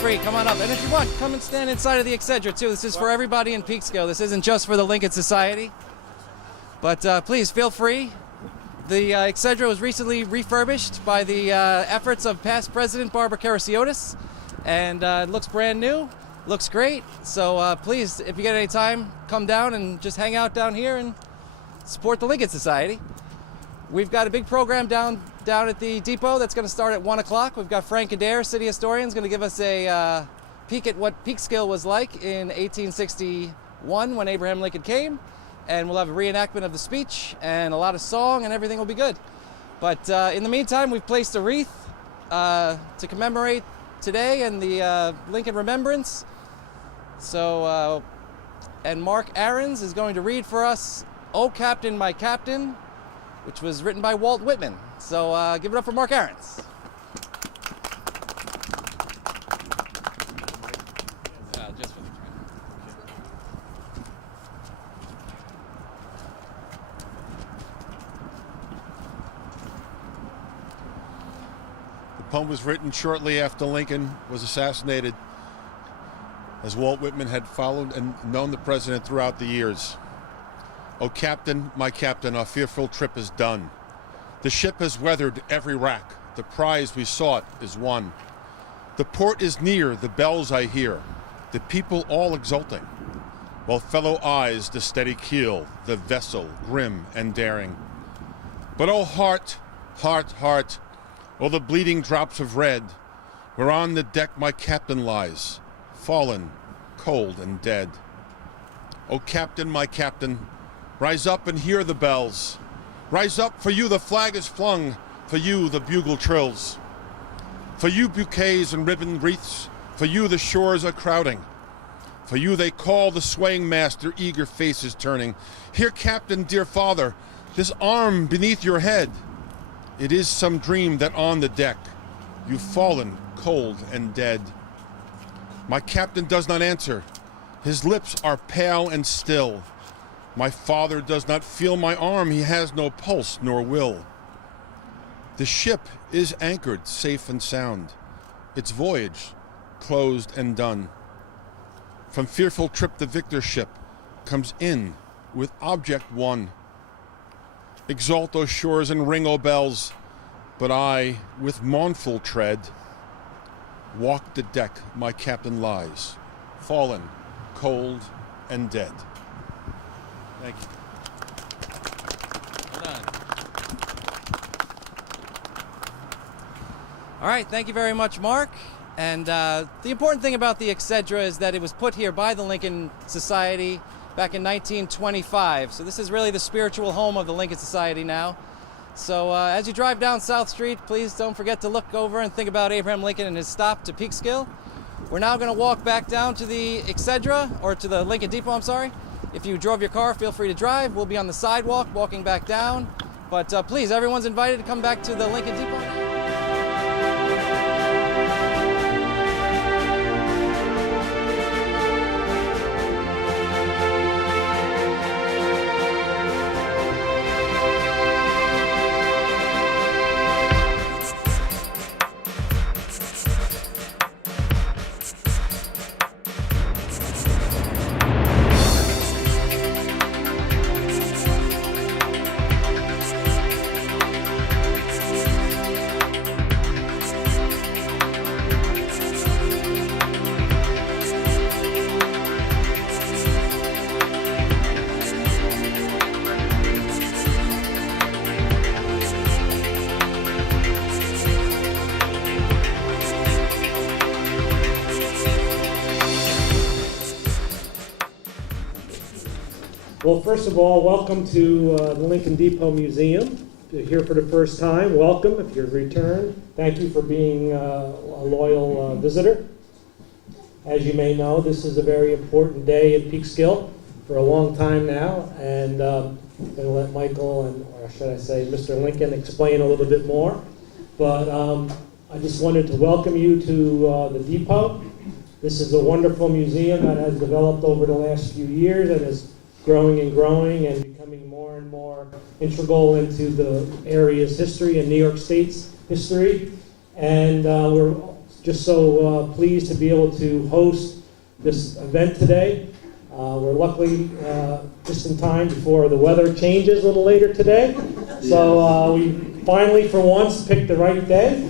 free. Come on up. And if you want, come and stand inside of the Excedra, too. This is for everybody in Peekskill. This isn't just for the Lincoln Society. But please, feel free. The Excedra was recently refurbished by the efforts of past President Barbara Karasiotis. And it looks brand new. Looks great. So please, if you get any time, come down and just hang out down here and support the Lincoln Society. We've got a big program down at the depot that's going to start at 1 o'clock. We've got Frank Adair, city historian, is going to give us a peek at what Peekskill was like in 1861 when Abraham Lincoln came. And we'll have a reenactment of the speech and a lot of song, and everything will be good. But in the meantime, we've placed a wreath to commemorate today and the Lincoln Remembrance. So, and Mark Ahrens is going to read for us "O Captain, My Captain," which was written by Walt Whitman. So give it up for Mark Ahrens. The poem was written shortly after Lincoln was assassinated, as Walt Whitman had followed and known the president throughout the years. "O Captain, my captain, our fearful trip is done. The ship has weathered every rack. The prize we sought is won. The port is near, the bells I hear, the people all exulting, while fellow eyes the steady keel, the vessel grim and daring. But oh heart, heart, heart, oh the bleeding drops of red, where on the deck my captain lies, fallen, cold and dead. O Captain, my captain, rise up and hear the bells. Rise up, for you the flag is flung, for you the bugle trills. For you bouquets and ribbon wreaths, for you the shores are crowding. For you they call the swaying mast, their eager faces turning. Here, Captain, dear father, this arm beneath your head. It is some dream that on the deck you've fallen cold and dead. My captain does not answer. His lips are pale and still. My father does not feel my arm. He has no pulse nor will. The ship is anchored safe and sound, its voyage closed and done. From fearful trip the victor ship comes in with object won. Exalt, O shores, and ring, O bells, but I, with mournful tread, walk the deck my captain lies, fallen, cold, and dead. Thank you. Well done. All right, thank you very much, Mark. And the important thing about the Excedra is that it was put here by the Lincoln Society back in 1925. So this is really the spiritual home of the Lincoln Society now. So as you drive down South Street, please don't forget to look over and think about Abraham Lincoln and his stop to Peekskill. We're now going to walk back down to the Excedra, or to the Lincoln Depot, I'm sorry. If you drove your car, feel free to drive. We'll be on the sidewalk walking back down. But please, everyone's invited to come back to the Lincoln Depot. Well, first of all, welcome to the Lincoln Depot Museum. If you're here for the first time, welcome. If you're returned, thank you for being a loyal visitor. As you may know, this is a very important day in Peekskill for a long time now, and I'm going to let Michael, or should I say Mr. Lincoln, explain a little bit more. But I just wanted to welcome you to the depot. This is a wonderful museum that has developed over the last few years and is growing and growing and becoming more and more integral into the area's history and New York State's history. And we're just so pleased to be able to host this event today. We're luckily just in time before the weather changes a little later today. So we finally, for once, picked the right day.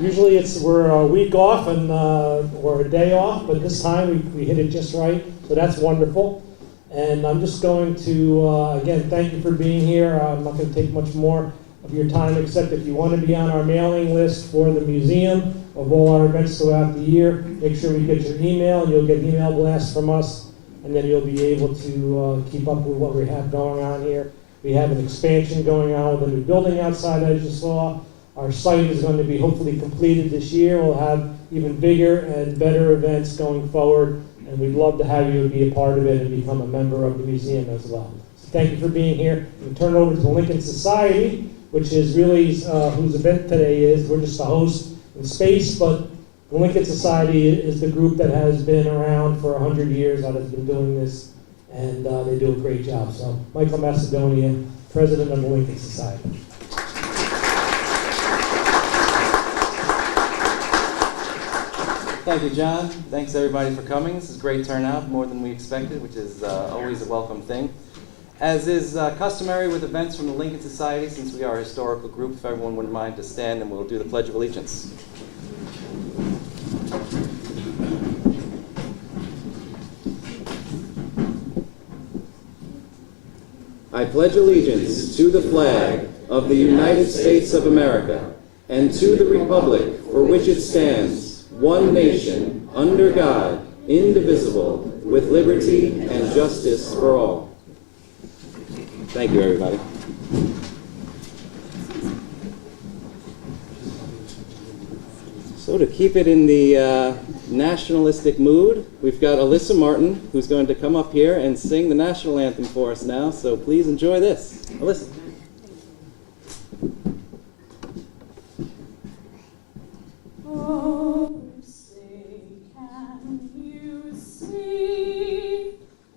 Usually we're a week off or a day off, but this time we hit it just right. So that's wonderful. And I'm just going to, again, thank you for being here. I'm not going to take much more of your time, except if you want to be on our mailing list for the museum of all our events throughout the year, make sure we get your email, and you'll get email blasts from us, and then you'll be able to keep up with what we have going on here. We have an expansion going on with a new building outside, as you saw. Our site is going to be hopefully completed this year. We'll have even bigger and better events going forward, and we'd love to have you be a part of it and become a member of the museum as well. So thank you for being here. We turn it over to the Lincoln Society, which is really whose event today is. We're just a host in space, but the Lincoln Society is the group that has been around for 100 years that has been doing this, and they do a great job. So, Michael Macedonia, President of the Lincoln Society. Thank you, John. Thanks, everybody, for coming. This is a great turnout, more than we expected, which is always a welcome thing. As is customary with events from the Lincoln Society, since we are a historical group, if everyone wouldn't mind to stand, and we'll do the Pledge of Allegiance. I pledge allegiance to the flag of the United States of America and to the republic for which it stands, one nation, under God, indivisible, with liberty and justice for all. Thank you, everybody. So to keep it in the nationalistic mood, we've got Alyssa Martin, who's going to come up here and sing the national anthem for us now, so please enjoy this. Alyssa. Oh, say, can you see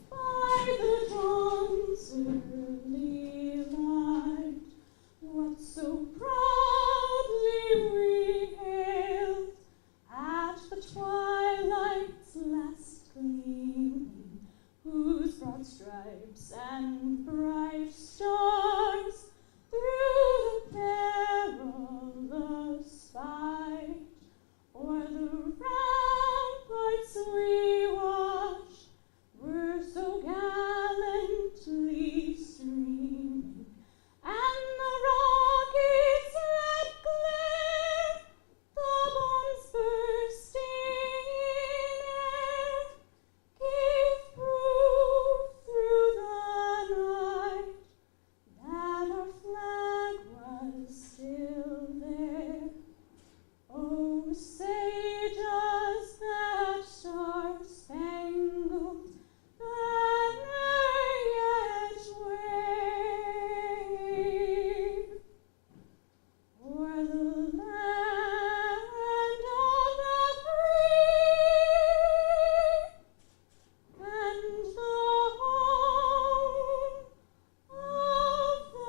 by the dawn's early light what so proudly we hailed at the twilight's last gleaming, whose broad stripes and bright stars through the perilous fight o'er the ramparts we watched were so gallantly streaming, and the rockets let glare, the bombs bursting in air, gave proof through the night that our flag was still there. Oh, say does that star-spangled banner yet wave o'er the land of the free and the home of the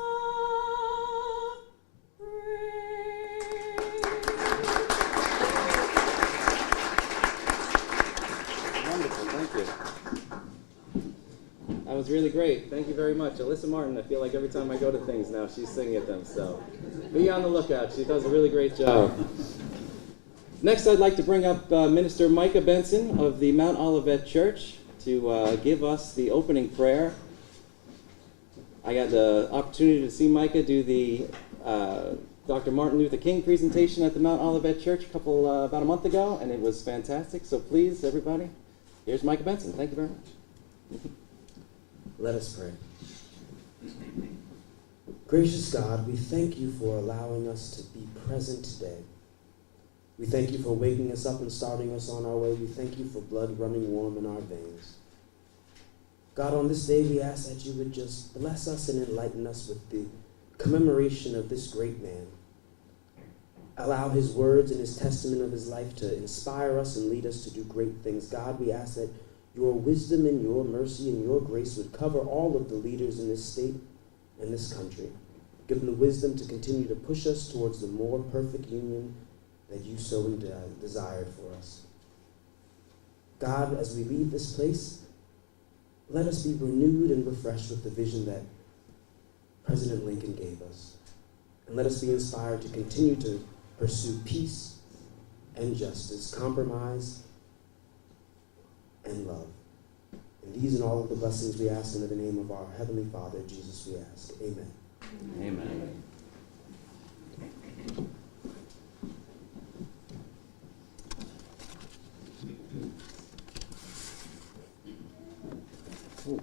Wonderful, thank you. That was really great. Thank you very much. Alyssa Martin, I feel like every time I go to things now, she's singing at them, so be on the lookout. She does a really great job. Next, I'd like to bring up Minister Micah Benson of the Mount Olivet Church to give us the opening prayer. I got the opportunity to see Micah do the Dr. Martin Luther King presentation at the Mount Olivet Church about a month ago, and it was fantastic. So please, everybody, here's Micah Benson. Thank you very much. Let us pray. Gracious God, we thank you for allowing us to be present today. We thank you for waking us up and starting us on our way. We thank you for blood running warm in our veins. God, on this day, we ask that you would just bless us and enlighten us with the commemoration of this great man. Allow his words and his testament of his life to inspire us and lead us to do great things. God, we ask that your wisdom and your mercy and your grace would cover all of the leaders in this state and this country. Give them the wisdom to continue to push us towards the more perfect union that you so desired for us. God, as we leave this place, let us be renewed and refreshed with the vision that President Lincoln gave us. And let us be inspired to continue to pursue peace and justice, compromise and love. And these and all of the blessings we ask in the name of our Heavenly Father, Jesus, we ask. Amen. Amen. Oh,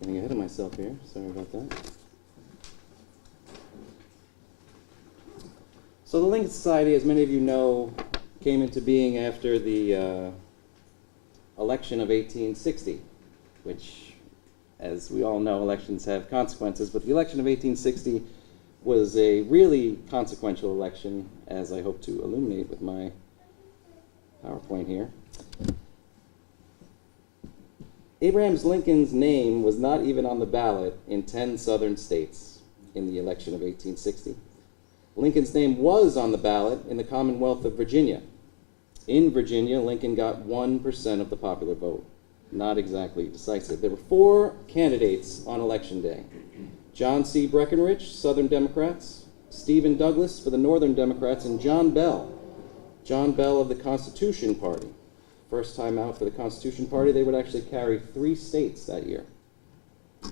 getting ahead of myself here. Sorry about that. So the Lincoln Society, as many of you know, came into being after the election of 1860, which, as we all know, elections have consequences, but the election of 1860 was a really consequential election, as I hope to illuminate with my PowerPoint here. Abraham Lincoln's name was not even on the ballot in 10 southern states in the election of 1860. Lincoln's name was on the ballot in the Commonwealth of Virginia. In Virginia, Lincoln got 1% of the popular vote. Not exactly decisive. There were 4 candidates on Election Day. John C. Breckinridge, Southern Democrats, Stephen Douglas for the Northern Democrats, and John Bell of the Constitution Party. First time out for the Constitution Party, they would actually carry 3 states that year.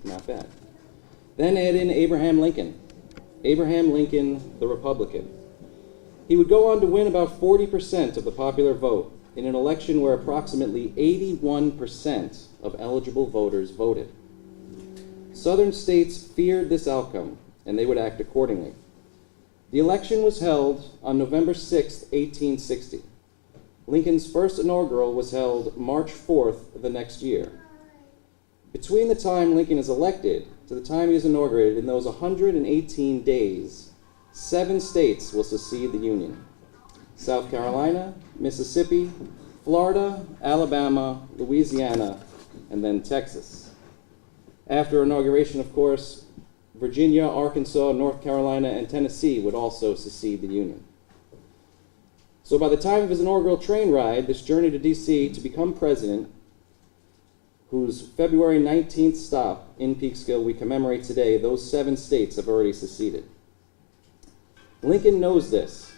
Not bad. Then add in Abraham Lincoln. Abraham Lincoln, the Republican. He would go on to win about 40% of the popular vote in an election where approximately 81% of eligible voters voted. Southern states feared this outcome, and they would act accordingly. The election was held on November 6, 1860. Lincoln's first inaugural was held March 4th the next year. Between the time Lincoln is elected to the time he is inaugurated, in those 118 days, 7 states will secede the Union: South Carolina, Mississippi, Florida, Alabama, Louisiana, and then Texas. After inauguration, of course, Virginia, Arkansas, North Carolina, and Tennessee would also secede the Union. So by the time of his inaugural train ride, this journey to D.C. to become president, whose February 19th stop in Peekskill we commemorate today, those 7 states have already seceded. Lincoln knows this,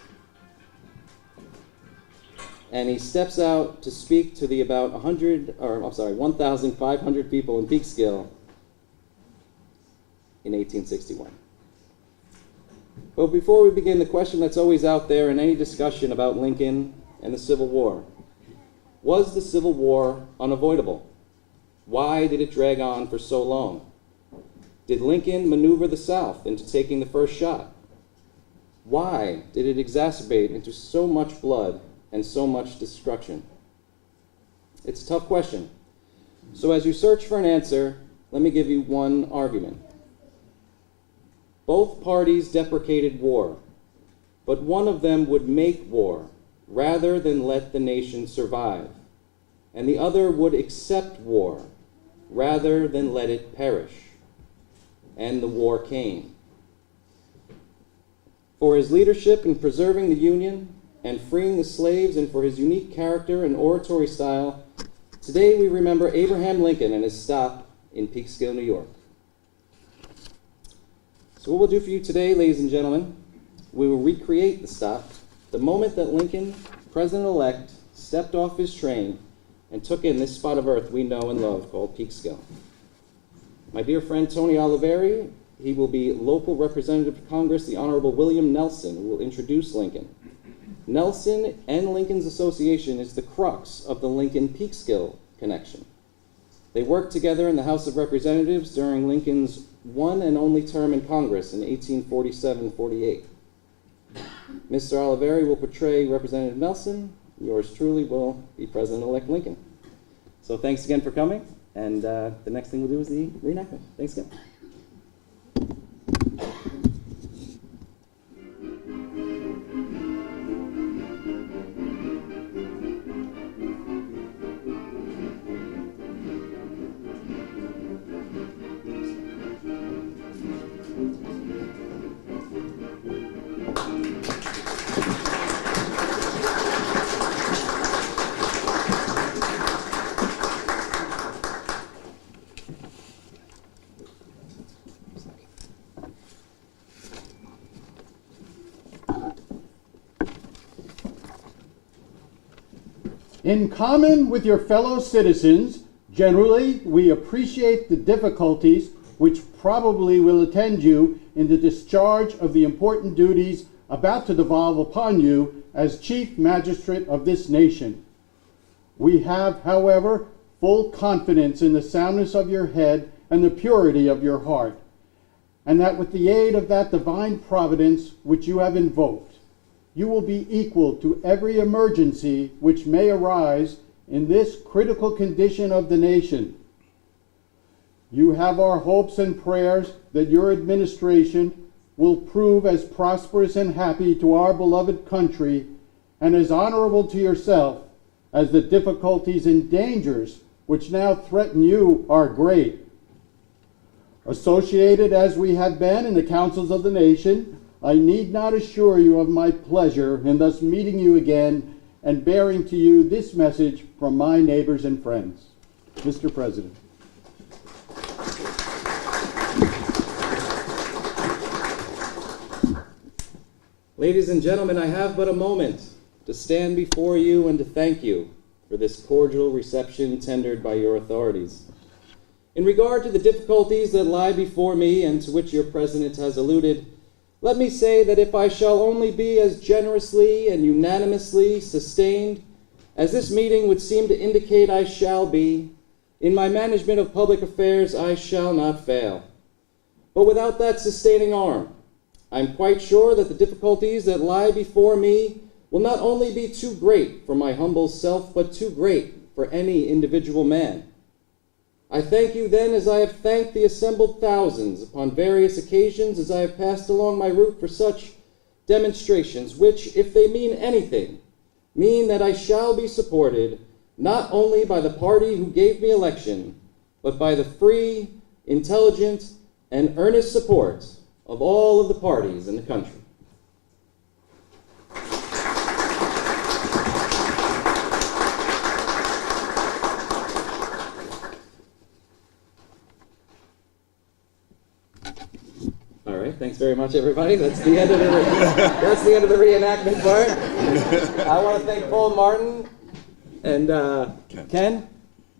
and he steps out to speak to the about 1,500 people in Peekskill in 1861. But before we begin, the question that's always out there in any discussion about Lincoln and the Civil War: was the Civil War unavoidable? Why did it drag on for so long? Did Lincoln maneuver the South into taking the first shot? Why did it exacerbate into so much blood and so much destruction? It's a tough question. So as you search for an answer, let me give you one argument. Both parties deprecated war, but one of them would make war rather than let the nation survive, and the other would accept war rather than let it perish. And the war came. For his leadership in preserving the Union and freeing the slaves, and for his unique character and oratory style, today we remember Abraham Lincoln and his stop in Peekskill, New York. So what we'll do for you today, ladies and gentlemen, we will recreate the stop, the moment that Lincoln, President-elect, stepped off his train and took in this spot of earth we know and love called Peekskill. My dear friend Tony Oliveri, he will be local representative to Congress, the Honorable William Nelson, who will introduce Lincoln. Nelson and Lincoln's association is the crux of the Lincoln-Peekskill connection. They worked together in the House of Representatives during Lincoln's one and only term in Congress in 1847-48. Mr. Oliveri will portray Representative Nelson. Yours truly will be President-elect Lincoln. So thanks again for coming, and the next thing we'll do is the reenactment. Thanks again. In common with your fellow citizens, generally, we appreciate the difficulties which probably will attend you in the discharge of the important duties about to devolve upon you as Chief Magistrate of this nation. We have, however, full confidence in the soundness of your head and the purity of your heart, and that with the aid of that divine providence which you have invoked, you will be equal to every emergency which may arise in this critical condition of the nation. You have our hopes and prayers that your administration will prove as prosperous and happy to our beloved country and as honorable to yourself as the difficulties and dangers which now threaten you are great. Associated as we have been in the councils of the nation, I need not assure you of my pleasure in thus meeting you again and bearing to you this message from my neighbors and friends. Mr. President. Ladies and gentlemen, I have but a moment to stand before you and to thank you for this cordial reception tendered by your authorities. In regard to the difficulties that lie before me and to which your president has alluded, let me say that if I shall only be as generously and unanimously sustained as this meeting would seem to indicate I shall be, in my management of public affairs I shall not fail. But without that sustaining arm, I'm quite sure that the difficulties that lie before me will not only be too great for my humble self, but too great for any individual man. I thank you then as I have thanked the assembled thousands upon various occasions as I have passed along my route for such demonstrations, which, if they mean anything, mean that I shall be supported not only by the party who gave me election, but by the free, intelligent, and earnest support of all of the parties in the country. All right, thanks very much, everybody. That's the end of the reenactment part. I want to thank Paul Martin and Ken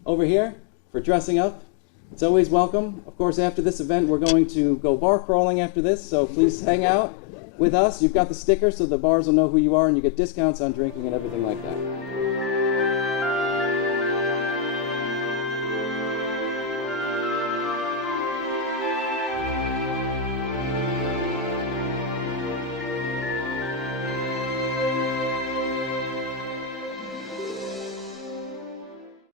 over here for dressing up. It's always welcome. Of course, after this event, we're going to go bar crawling after this, so please hang out with us. You've got the sticker, so the bars will know who you are, and you get discounts on drinking and everything like that.